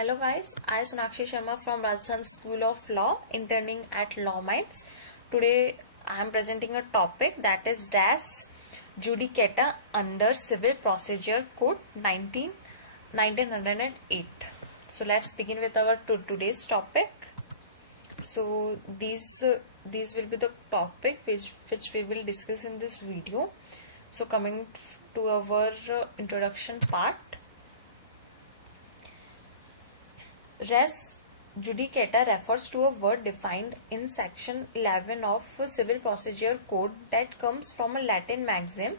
Hello guys, I Sonakshi Sharma from Rajasthan School of Law, interning at Law Minds. Today I am presenting a topic that is res judicata under Civil Procedure Code 1908. So let's begin with our today's topic. So these will be the topic which we will discuss in this video. So coming to our introduction part. Res judicata refers to a word defined in section 11 of Civil Procedure Code that comes from a Latin maxim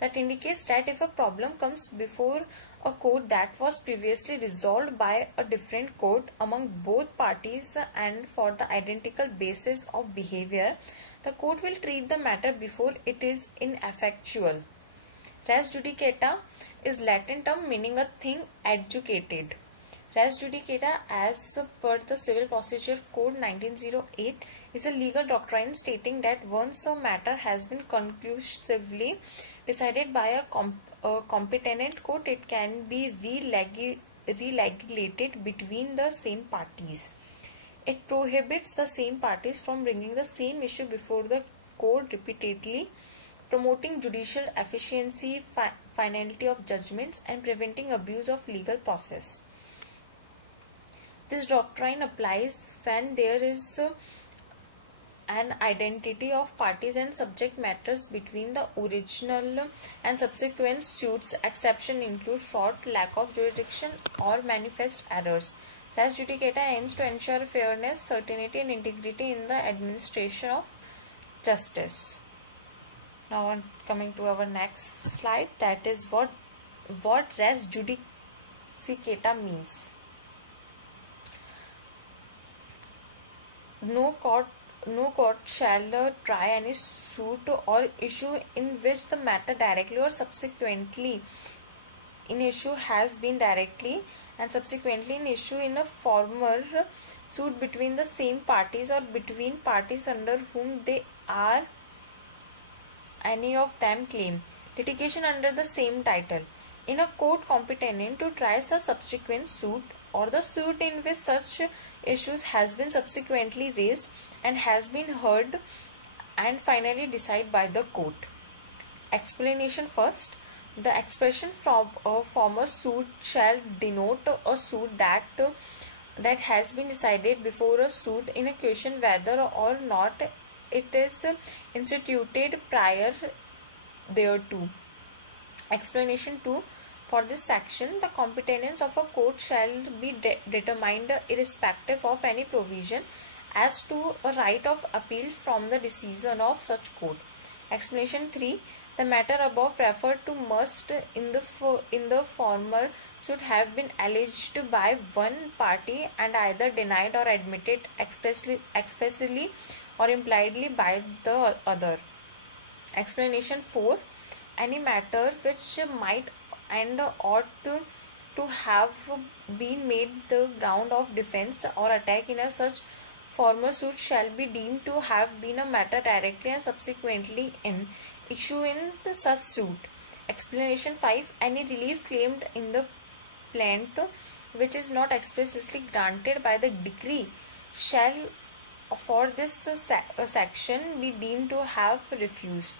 that indicates that if a problem comes before a court that was previously resolved by a different court among both parties and for the identical basis of behavior, the court will treat the matter before it is ineffectual. Res judicata is Latin term meaning a thing adjudicated. Res judicata as per the Civil Procedure Code 1908 is a legal doctrine stating that once a matter has been conclusively decided by a competent court, it can be re-litigated between the same parties. It prohibits the same parties from bringing the same issue before the court repeatedly, promoting judicial efficiency, finality of judgments, and preventing abuse of legal process. This doctrine applies when there is an identity of parties and subject matters between the original and subsequent suits. Exception include fraud, lack of jurisdiction, or manifest errors. Res judicata aims to ensure fairness, certainty, and integrity in the administration of justice. Now, on coming to our next slide, that is what res judicata means. No court shall try any suit or issue in which the matter directly or subsequently in issue has been directly and subsequently in issue in a former suit between the same parties or between parties under whom they are any of them claim litigation under the same title in a court competent to try a subsequent suit or the suit in which such issues has been subsequently raised and has been heard and finally decided by the court. Explanation first. The expression from a former suit shall denote a suit that has been decided before a suit in a question whether or not it is instituted prior thereto. Explanation 2. For this section, the competence of a court shall be determined irrespective of any provision as to a right of appeal from the decision of such court. Explanation 3. The matter above referred to must in the former should have been alleged by one party and either denied or admitted expressly or impliedly by the other. Explanation 4. Any matter which might and ought to have been made the ground of defense or attack in a such former suit shall be deemed to have been a matter directly and subsequently in issue in such suit. Explanation 5. Any relief claimed in the plaint which is not expressly granted by the decree shall for this section be deemed to have refused.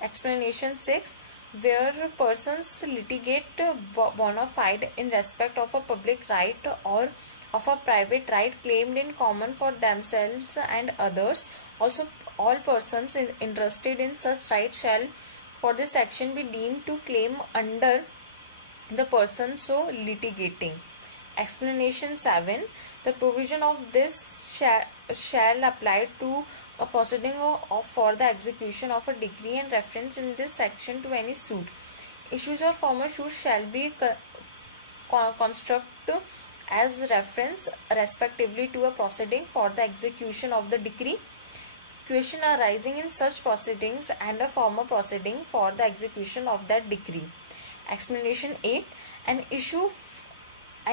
Explanation 6. Where persons litigate bona fide in respect of a public right or of a private right claimed in common for themselves and others, also all persons interested in such right shall for this section be deemed to claim under the person so litigating. Explanation 7. The provision of this shall apply to a proceeding for the execution of a decree and reference in this section to any suit. Issues of former suit shall be construed as reference respectively to a proceeding for the execution of the decree, question arising in such proceedings and a former proceeding for the execution of that decree. Explanation 8. An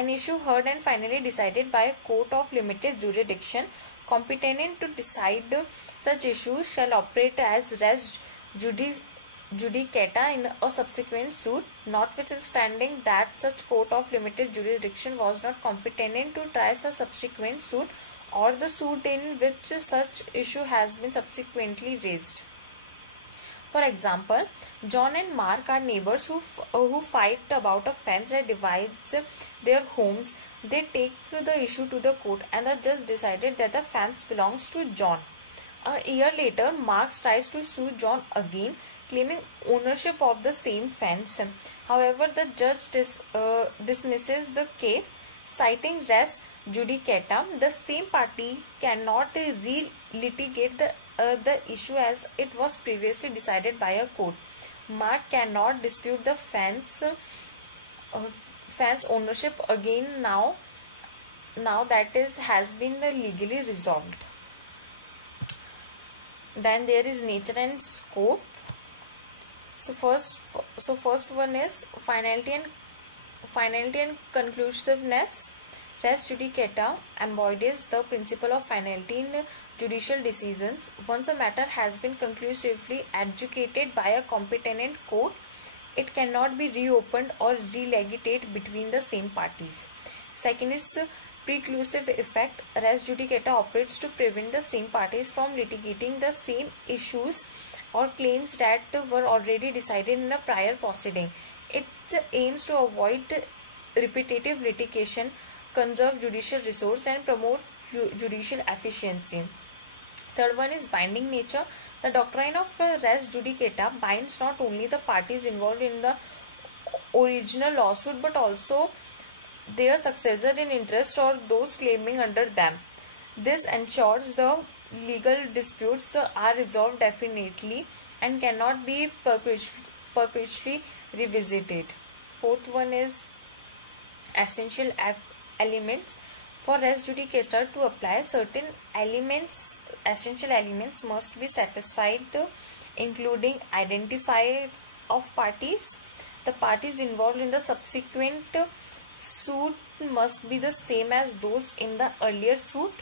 issue heard and finally decided by a court of limited jurisdiction competent to decide such issues shall operate as res judicata in a subsequent suit, notwithstanding that such court of limited jurisdiction was not competent to try such subsequent suit or the suit in which such issue has been subsequently raised. For example, John and Mark are neighbors who fight about a fence that divides their homes. They take the issue to the court, and the judge decided that the fence belongs to John. A year later, Mark tries to sue John again, claiming ownership of the same fence. However, the judge dismisses the case, citing res judicata. The same party cannot re-litigate the issue as it was previously decided by a court. Mark cannot dispute the fence ownership again now that has been legally resolved. Then there is nature and scope. So first one is finality and conclusiveness. Res judicata embodies the principle of finality in judicial decisions. Once a matter has been conclusively adjudicated by a competent court, it cannot be reopened or relitigated between the same parties. Second is preclusive effect. Res judicata operates to prevent the same parties from litigating the same issues or claims that were already decided in a prior proceeding. It aims to avoid repetitive litigation, conserve judicial resource, and promote judicial efficiency. Third one is binding nature. The doctrine of res judicata binds not only the parties involved in the original lawsuit but also their successor in interest or those claiming under them. This ensures the legal disputes are resolved definitely and cannot be perpetually revisited. Fourth one is essential elements. For res judicata to apply, certain essential elements must be satisfied, including identifier of parties. The parties involved in the subsequent suit must be the same as those in the earlier suit.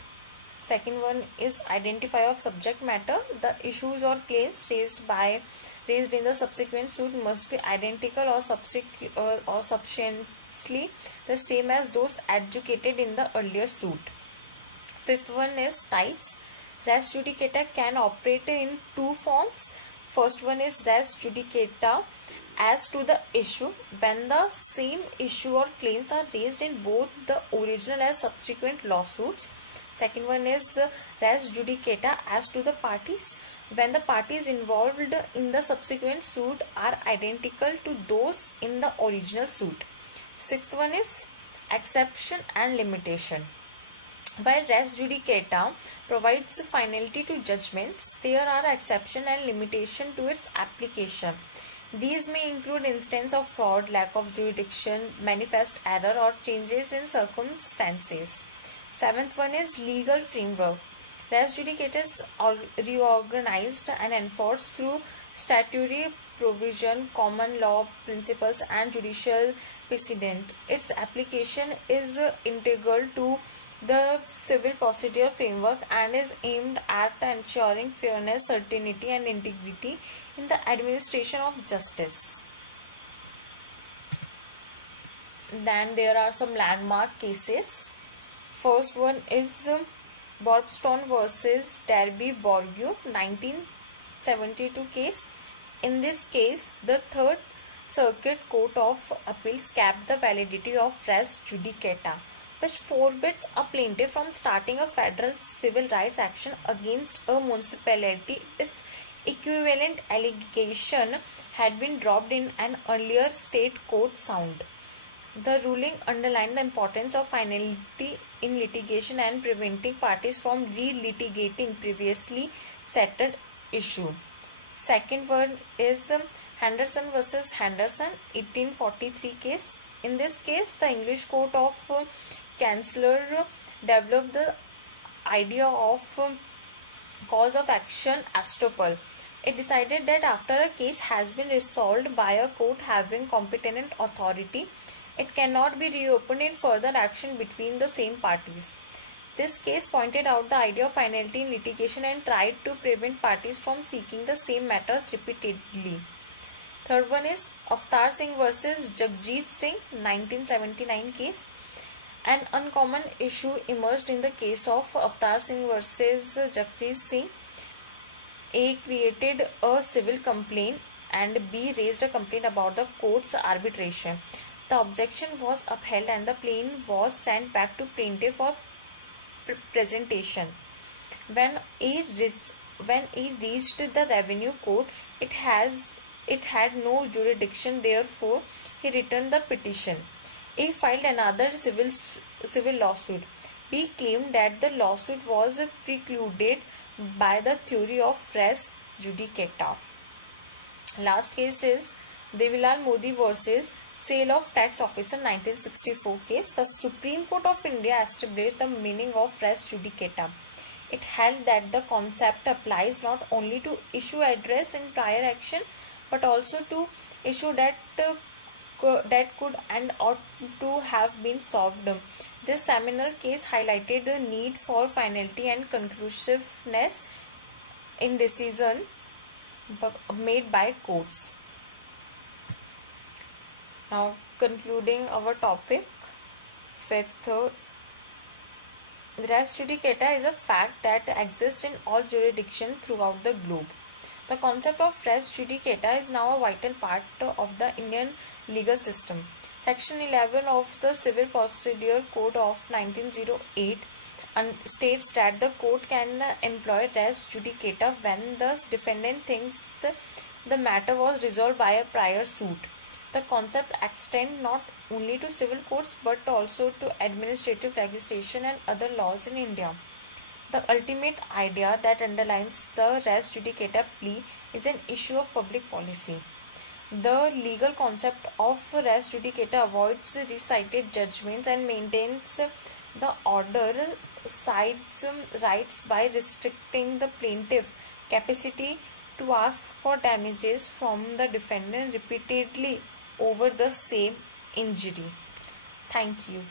Second one is identifier of subject matter. The issues or claims raised in the subsequent suit must be identical or substantially the same as those adjudicated in the earlier suit. Fifth one is types. Res judicata can operate in two forms. First one is res judicata as to the issue, when the same issue or claims are raised in both the original and subsequent lawsuits. Second one is res judicata as to the parties, when the parties involved in the subsequent suit are identical to those in the original suit. Sixth one is exception and limitation. While res judicata provides finality to judgments, there are exception and limitation to its application. These may include instances of fraud, lack of jurisdiction, manifest error, or changes in circumstances. Seventh one is legal framework. Res judicata is reorganized and enforced through statutory provision, common law principles, and judicial precedent. Its application is integral to the civil procedure framework and is aimed at ensuring fairness, certainty, and integrity in the administration of justice. Then there are some landmark cases. First one is Barbstone versus Derby Borgu, 1972 case. In this case, the Third Circuit Court of Appeals capped the validity of res judicata, which forbids a plaintiff from starting a federal civil rights action against a municipality if equivalent allegation had been dropped in an earlier state court sound. The ruling underlined the importance of finality in litigation and preventing parties from re-litigating previously settled issue. Second one is Henderson versus Henderson, 1843 case. In this case, the English Court of Chancellor developed the idea of cause of action estoppel. It decided that after a case has been resolved by a court having competent authority, it cannot be reopened in further action between the same parties. This case pointed out the idea of finality in litigation and tried to prevent parties from seeking the same matters repeatedly. Third one is Avtar Singh versus Jagjit Singh 1979 case. An uncommon issue emerged in the case of Avtar Singh versus Jagjit Singh. A created a civil complaint and B raised a complaint about the court's arbitration. The objection was upheld and the plaintiff was sent back to plaintiff for presentation. When he reached the revenue court, it had no jurisdiction, therefore he returned the petition. A filed another civil lawsuit. B claimed that the lawsuit was precluded by the theory of res judicata. Last case is Devilal Modi versus Sale of Tax Officer 1964 case. The Supreme Court of India established the meaning of res judicata. It held that the concept applies not only to issue address in prior action but also to issue that could and ought to have been solved. This seminal case highlighted the need for finality and conclusiveness in decision made by courts. Now concluding our topic with res judicata is a fact that exists in all jurisdictions throughout the globe. The concept of res judicata is now a vital part of the Indian legal system. Section 11 of the Civil Procedure Code of 1908 states that the court can employ res judicata when the defendant thinks the matter was resolved by a prior suit. The concept extends not only to civil courts but also to administrative legislation and other laws in India. The ultimate idea that underlines the res judicata plea is an issue of public policy. The legal concept of res judicata avoids recited judgments and maintains the order side's rights by restricting the plaintiff's capacity to ask for damages from the defendant repeatedly over the same injury. Thank you.